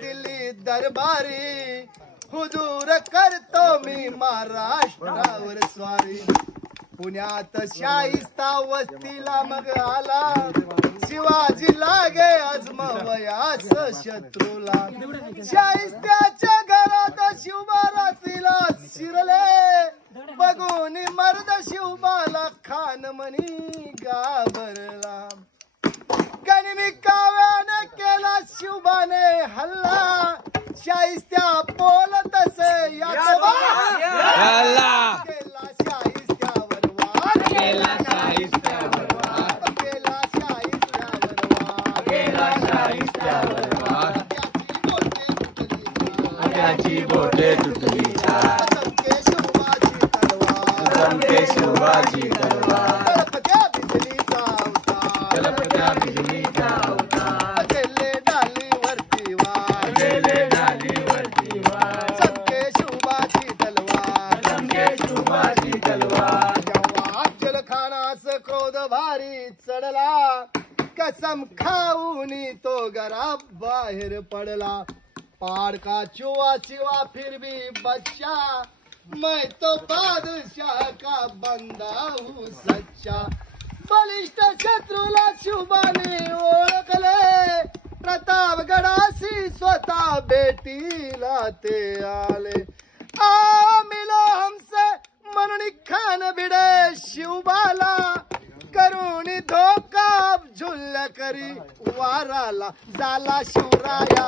दिल्ली दरबारी हुजूर करतो मी महाराष्ट्रावर स्वारी पुण्यात शाहिस्ता वस्तीला मग आला शिवाजी लागे अजमवयाच शत्रूला शाहिस्त्याच्या घरात शिवबारातीला शिरले बघून मर्द शिवबाला खान म्हणी घाबरला गनिमी काव्याने केला शिवबाने हल्ला शाहिस्त्या बोलत असे याचा केला शाहिस्त्यावर वार केला शाहिस्त्यावर वार केला शाहिस्त्यावर वार केला शाहिस्त्यावर वार त्याची बोटे तुटली चार चमके शिवबाची तलवार चमके शिवाजी तलवार तळपत्या बिजलीचा अवतार तलपत्या बिजलीचा अवतार केले डालीवरती वार गेले डालीवरती वार चमके शिवबाची तलवार चमके शिवाजी तलवार जेव्हा अफजल खानाचा क्रोध भारी चढला कसम खाऊन तो घरा बाहेर पडला पहाड़ का चुआ सिवा फिर भी बच्चा मैं तो बादशाह का बंदा हूँ सच्चा बलिष्ठ शत्रूला शिवबाने ओळखले प्रतापगडासी स्वतः बेटीला ते आले आ मिलो हमसे मननी खान भिडे शिवबाला करुणी धोका झुल्ल करी वाराला झाला शिवराया